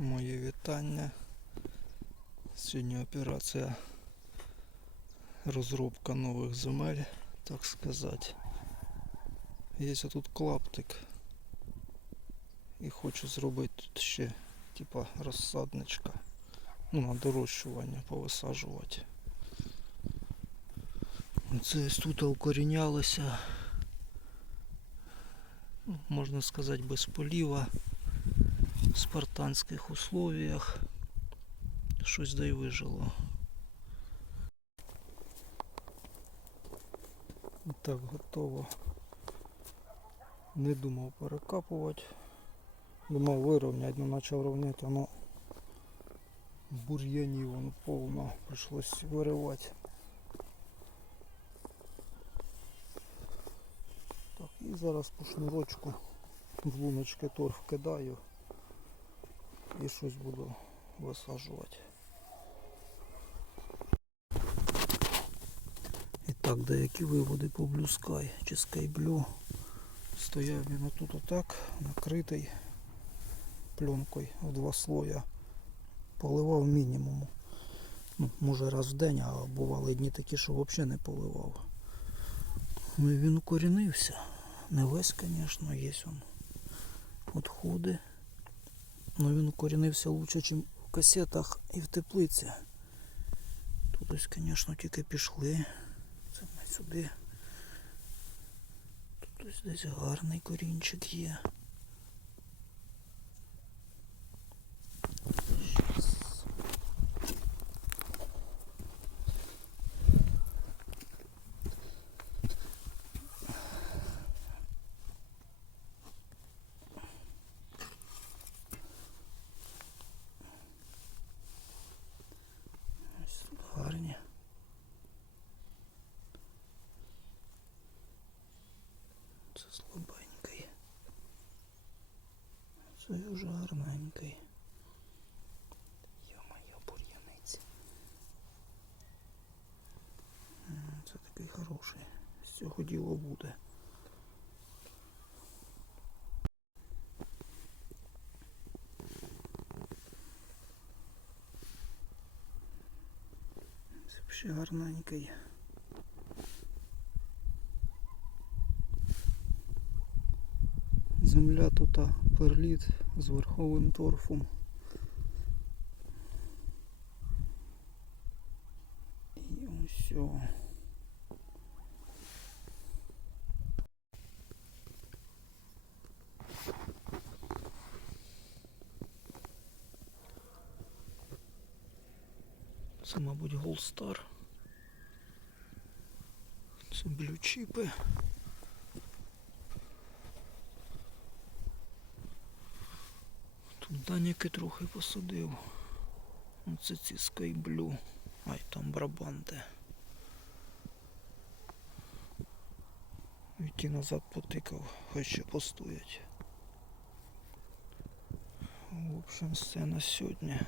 Моє вітання. Сьогодні операція розробка нових земель, так сказати. Є тут клаптик. І хочу зробити тут ще типа розсадничка. Ну, на дорощування повисаджувати. Це тут укорінялося, ну, можна сказати, без поліва спартанських условиях. Щось да й вижило. Так, готово. Не думав перекапувати. Думав вирівняти, але почав рівняти, воно бур'янів воно повно. Прийшлось виривати. Так, і зараз по шнурочку в луночки торф кидаю і щось буду висаджувати. І так, деякі виводи по Blue Sky чи Sky Blue. Стояв він отут отак, накритий пленкою в два слоя. Поливав мінімум. Ну, може раз в день, а бували дні такі, що взагалі не поливав. Ну він укорінився. Не весь, звісно, є он відходи. Ну він укорінився лучше, ніж в касетах і в теплиці. Тут ось, звісно, тільки пішли. Це ми сюди. Тут ось десь гарний корінчик є. Щас. Ось тут гарні. Це слабенький. Це вже гарненький. Йо-моє, бур'яниць. Це такий хороший. З цього діло буде. Це ще гарненький. Земля тут перліт з верховим торфом. І ось. Це, мабуть, Голстар. Це блючіпи. Тут даняки трохи посадив. Оце ці скайблю. Ай там брабанти. Які назад потикав, хай ще постоять. В общем, все на сьогодні.